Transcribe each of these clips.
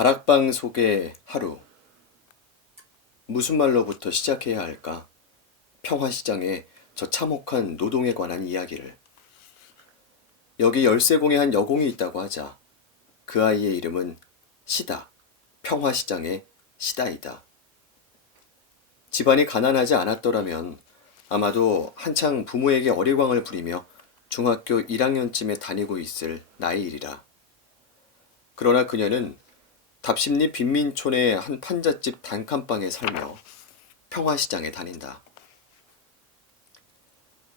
다락방 속의 하루. 무슨 말로부터 시작해야 할까? 평화시장의 저 참혹한 노동에 관한 이야기를. 여기 열쇠공에 한 여공이 있다고 하자. 그 아이의 이름은 시다. 평화시장의 시다이다. 집안이 가난하지 않았더라면 아마도 한창 부모에게 어리광을 부리며 중학교 1학년쯤에 다니고 있을 나이이리라. 그러나 그녀는 답심리 빈민촌의 한 판잣집 단칸방에 살며 평화시장에 다닌다.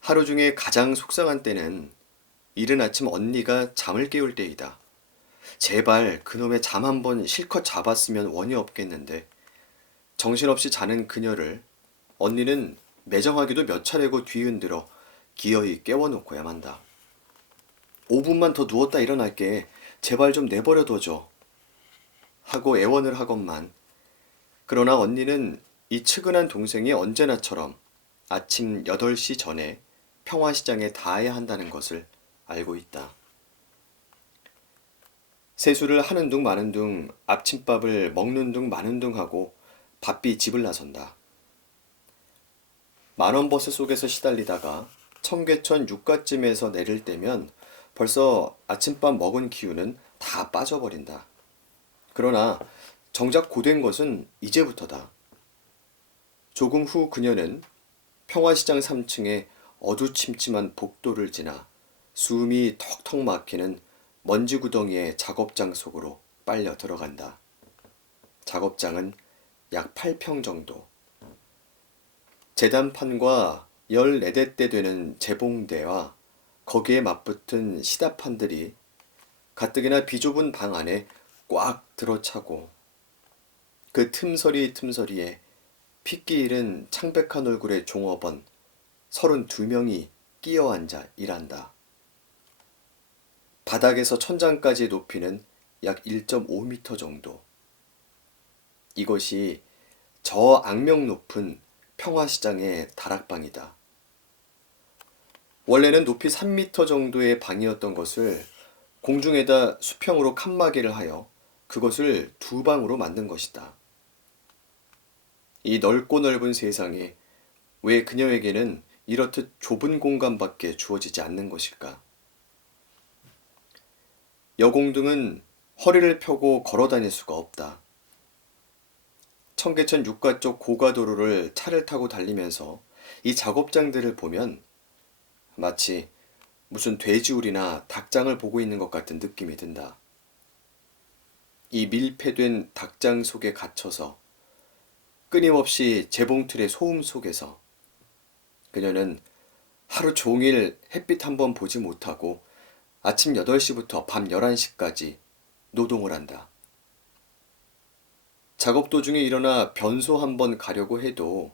하루 중에 가장 속상한 때는 이른 아침 언니가 잠을 깨울 때이다. 제발 그놈의 잠 한 번 실컷 잡았으면 원이 없겠는데 정신없이 자는 그녀를 언니는 매정하게도 몇 차례고 뒤흔들어 기어이 깨워놓고야 만다. 5분만 더 누웠다 일어날게. 제발 좀 내버려둬줘. 하고 애원을 하건만. 그러나 언니는 이 측은한 동생이 언제나처럼 아침 8시 전에 평화시장에 닿아야 한다는 것을 알고 있다. 세수를 하는 둥 마는 둥 앞침밥을 먹는 둥 마는 둥 하고 바삐 집을 나선다. 만원버스 속에서 시달리다가 청계천 육가쯤에서 내릴 때면 벌써 아침밥 먹은 기운은 다 빠져버린다. 그러나 정작 고된 것은 이제부터다. 조금 후 그녀는 평화시장 3층의 어두침침한 복도를 지나 숨이 턱턱 막히는 먼지구덩이의 작업장 속으로 빨려 들어간다. 작업장은 약 8평 정도. 재단판과 14대 되는 재봉대와 거기에 맞붙은 시다판들이 가뜩이나 비좁은 방 안에 꽉 들어차고 그 틈서리에 핏기 잃은 창백한 얼굴의 종업원 32명이 끼어앉아 일한다. 바닥에서 천장까지 높이는 약 1.5m 정도. 이것이 저 악명 높은 평화시장의 다락방이다. 원래는 높이 3m 정도의 방이었던 것을 공중에다 수평으로 칸막이를 하여 그것을 두 방으로 만든 것이다. 이 넓고 넓은 세상에 왜 그녀에게는 이렇듯 좁은 공간밖에 주어지지 않는 것일까? 여공등은 허리를 펴고 걸어 다닐 수가 없다. 청계천 육가 쪽 고가도로를 차를 타고 달리면서 이 작업장들을 보면 마치 무슨 돼지우리나 닭장을 보고 있는 것 같은 느낌이 든다. 이 밀폐된 닭장 속에 갇혀서 끊임없이 재봉틀의 소음 속에서 그녀는 하루 종일 햇빛 한 번 보지 못하고 아침 8시부터 밤 11시까지 노동을 한다. 작업 도중에 일어나 변소 한 번 가려고 해도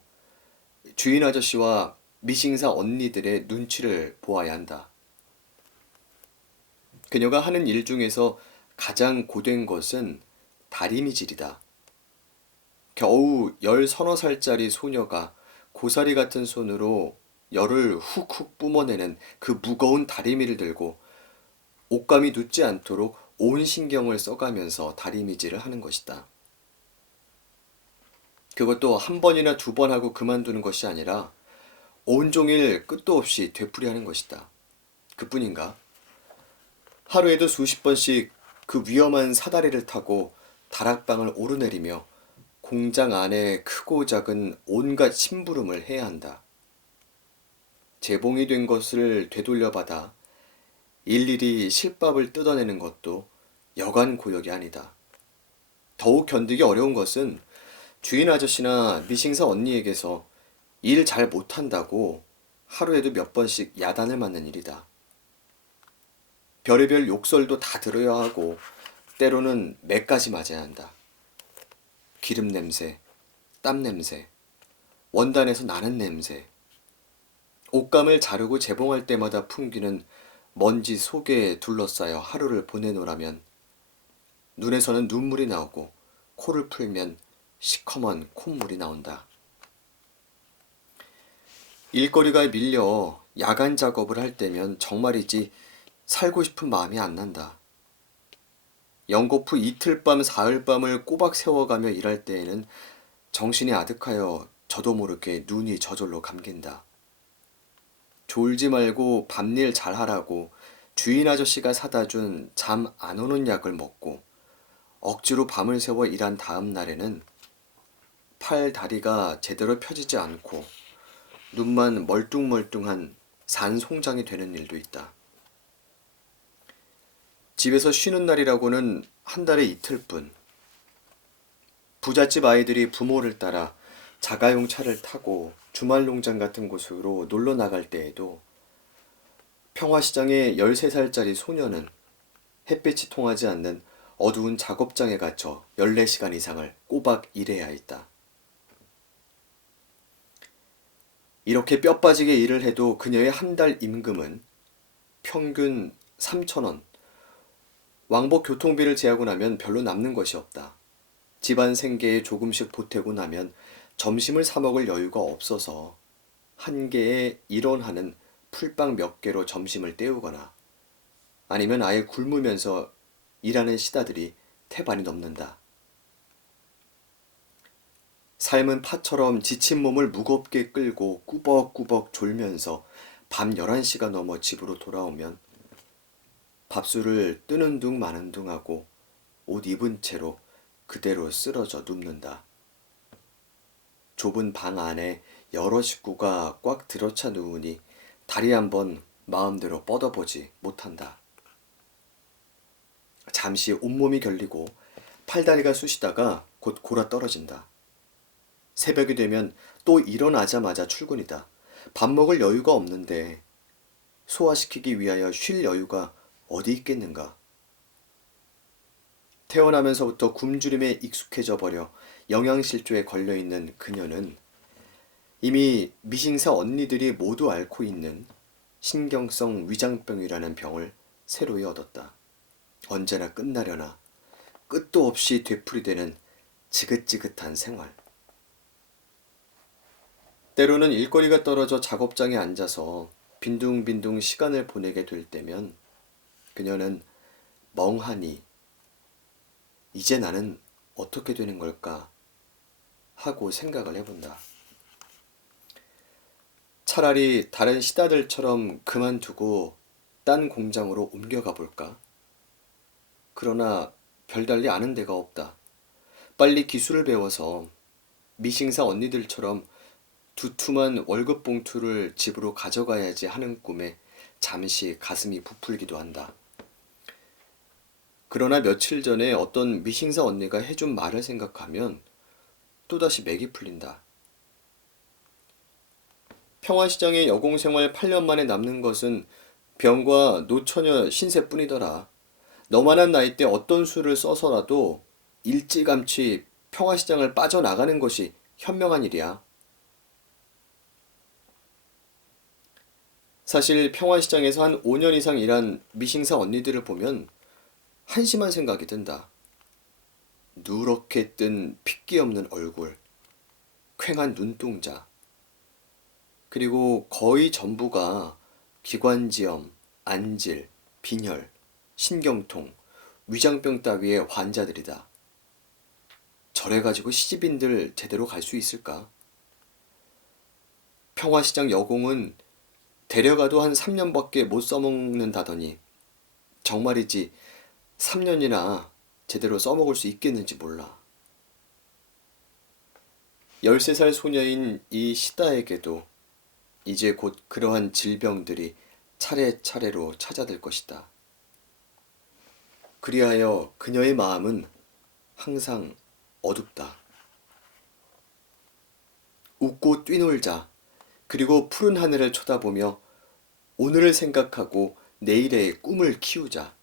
주인 아저씨와 미싱사 언니들의 눈치를 보아야 한다. 그녀가 하는 일 중에서 가장 고된 것은 다리미질이다. 겨우 10서너 살짜리 소녀가 고사리 같은 손으로 열을 훅훅 뿜어내는 그 무거운 다리미를 들고 옷감이 눕지 않도록 온 신경을 써가면서 다리미질을 하는 것이다. 그것도 한 번이나 두 번 하고 그만두는 것이 아니라 온종일 끝도 없이 되풀이하는 것이다. 그뿐인가? 하루에도 수십 번씩 그 위험한 사다리를 타고 다락방을 오르내리며 공장 안에 크고 작은 온갖 심부름을 해야 한다. 재봉이 된 것을 되돌려받아 일일이 실밥을 뜯어내는 것도 여간 고역이 아니다. 더욱 견디기 어려운 것은 주인 아저씨나 미싱사 언니에게서 일 잘 못한다고 하루에도 몇 번씩 야단을 맞는 일이다. 별의별 욕설도 다 들어야 하고 때로는 매까지 맞아야 한다. 기름 냄새, 땀 냄새, 원단에서 나는 냄새, 옷감을 자르고 재봉할 때마다 풍기는 먼지 속에 둘러싸여 하루를 보내노라면 눈에서는 눈물이 나오고 코를 풀면 시커먼 콧물이 나온다. 일거리가 밀려 야간 작업을 할 때면 정말이지 살고 싶은 마음이 안 난다. 연거푸 이틀밤 사흘밤을 꼬박 세워가며 일할 때에는 정신이 아득하여 저도 모르게 눈이 저절로 감긴다. 졸지 말고 밤일 잘하라고 주인 아저씨가 사다 준 잠 안 오는 약을 먹고 억지로 밤을 새워 일한 다음 날에는 팔 다리가 제대로 펴지지 않고 눈만 멀뚱멀뚱한 산송장이 되는 일도 있다. 집에서 쉬는 날이라고는 한 달에 이틀뿐. 부잣집 아이들이 부모를 따라 자가용 차를 타고 주말 농장 같은 곳으로 놀러 나갈 때에도 평화시장의 13살짜리 소녀는 햇빛이 통하지 않는 어두운 작업장에 갇혀 14시간 이상을 꼬박 일해야 했다. 이렇게 뼈 빠지게 일을 해도 그녀의 한 달 임금은 평균 3,000원. 왕복 교통비를 제하고 나면 별로 남는 것이 없다. 집안 생계에 조금씩 보태고 나면 점심을 사 먹을 여유가 없어서 한 개에 1원 하는 풀빵 몇 개로 점심을 때우거나 아니면 아예 굶으면서 일하는 시다들이 태반이 넘는다. 삶은 파처럼 지친 몸을 무겁게 끌고 꾸벅꾸벅 졸면서 밤 11시가 넘어 집으로 돌아오면 밥술을 뜨는 둥 마는 둥 하고 옷 입은 채로 그대로 쓰러져 눕는다. 좁은 방 안에 여러 식구가 꽉 들어차 누우니 다리 한번 마음대로 뻗어보지 못한다. 잠시 온몸이 결리고 팔다리가 쑤시다가 곧 골아 떨어진다. 새벽이 되면 또 일어나자마자 출근이다. 밥 먹을 여유가 없는데 소화시키기 위하여 쉴 여유가 어디 있겠는가. 태어나면서부터 굶주림에 익숙해져 버려 영양실조에 걸려있는 그녀는 이미 미싱사 언니들이 모두 앓고 있는 신경성 위장병이라는 병을 새로이 얻었다. 언제나 끝나려나 끝도 없이 되풀이되는 지긋지긋한 생활. 때로는 일거리가 떨어져 작업장에 앉아서 빈둥빈둥 시간을 보내게 될 때면 그녀는 멍하니 이제 나는 어떻게 되는 걸까 하고 생각을 해본다. 차라리 다른 시다들처럼 그만두고 딴 공장으로 옮겨가 볼까? 그러나 별달리 아는 데가 없다. 빨리 기술을 배워서 미싱사 언니들처럼 두툼한 월급 봉투를 집으로 가져가야지 하는 꿈에 잠시 가슴이 부풀기도 한다. 그러나 며칠 전에 어떤 미싱사 언니가 해준 말을 생각하면 또다시 맥이 풀린다. 평화시장의 여공생활 8년 만에 남는 것은 병과 노처녀 신세뿐이더라. 너만한 나이 때 어떤 수를 써서라도 일찌감치 평화시장을 빠져나가는 것이 현명한 일이야. 사실 평화시장에서 한 5년 이상 일한 미싱사 언니들을 보면 한심한 생각이 든다. 누렇게 뜬 핏기 없는 얼굴, 퀭한 눈동자, 그리고 거의 전부가 기관지염, 안질, 빈혈, 신경통, 위장병 따위의 환자들이다. 저래가지고 시집인들 제대로 갈 수 있을까? 평화시장 여공은 데려가도 한 3년밖에 못 써먹는다더니 정말이지 3년이나 제대로 써먹을 수 있겠는지 몰라. 13살 소녀인 이 시다에게도 이제 곧 그러한 질병들이 차례차례로 찾아들 것이다. 그리하여 그녀의 마음은 항상 어둡다. 웃고 뛰놀자. 그리고 푸른 하늘을 쳐다보며 오늘을 생각하고 내일의 꿈을 키우자.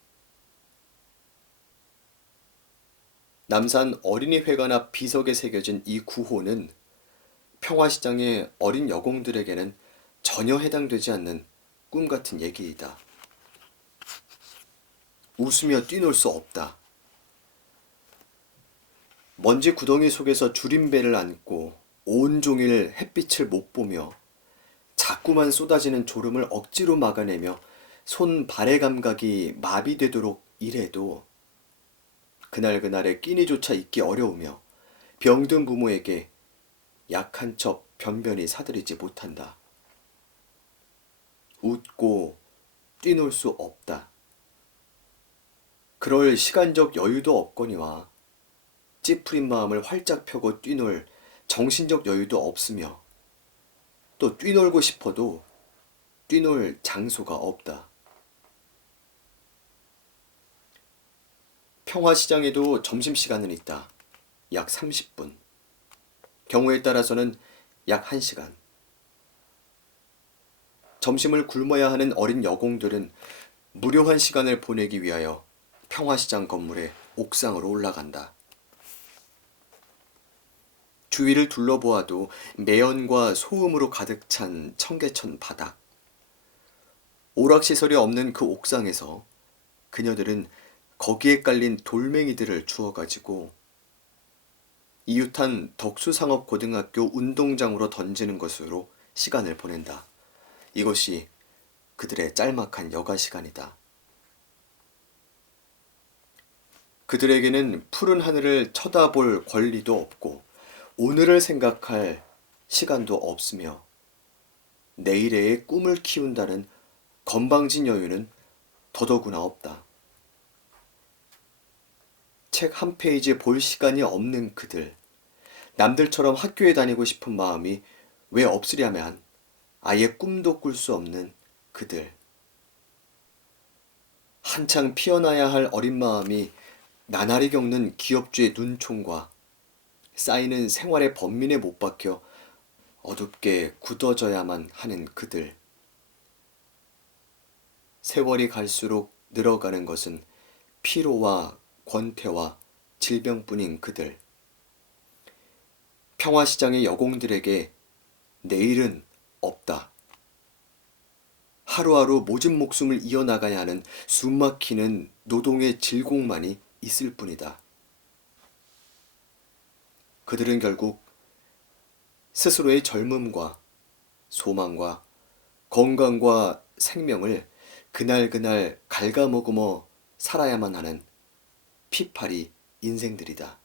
남산 어린이회관 앞 비석에 새겨진 이 구호는 평화시장의 어린 여공들에게는 전혀 해당되지 않는 꿈같은 얘기이다. 웃으며 뛰놀 수 없다. 먼지 구덩이 속에서 줄임배를 안고 온종일 햇빛을 못 보며 자꾸만 쏟아지는 졸음을 억지로 막아내며 손 발의 감각이 마비되도록 일해도 그날그날의 끼니조차 잊기 어려우며 병든 부모에게 약한 척 변변히 사들이지 못한다. 웃고 뛰놀 수 없다. 그럴 시간적 여유도 없거니와 찌푸린 마음을 활짝 펴고 뛰놀 정신적 여유도 없으며 또 뛰놀고 싶어도 뛰놀 장소가 없다. 평화시장에도 점심시간은 있다. 약 30분. 경우에 따라서는 약 1시간. 점심을 굶어야 하는 어린 여공들은 무료한 시간을 보내기 위하여 평화시장 건물의 옥상으로 올라간다. 주위를 둘러보아도 매연과 소음으로 가득 찬 청계천 바닥. 오락시설이 없는 그 옥상에서 그녀들은 거기에 깔린 돌멩이들을 주워가지고 이웃한 덕수상업고등학교 운동장으로 던지는 것으로 시간을 보낸다. 이것이 그들의 짤막한 여가 시간이다. 그들에게는 푸른 하늘을 쳐다볼 권리도 없고 오늘을 생각할 시간도 없으며 내일의 꿈을 키운다는 건방진 여유는 더더구나 없다. 책 한 페이지 볼 시간이 없는 그들, 남들처럼 학교에 다니고 싶은 마음이 왜 없으랴면 아예 꿈도 꿀 수 없는 그들. 한창 피어나야 할 어린 마음이 나날이 겪는 기업주의 눈총과 쌓이는 생활의 번민에 못 박혀 어둡게 굳어져야만 하는 그들. 세월이 갈수록 늘어가는 것은 피로와 권태와 질병뿐인 그들. 평화시장의 여공들에게 내일은 없다. 하루하루 모진 목숨을 이어나가야 하는 숨막히는 노동의 질곡만이 있을 뿐이다. 그들은 결국 스스로의 젊음과 소망과 건강과 생명을 그날그날 갉아먹으며 살아야만 하는 피파리 인생들이다.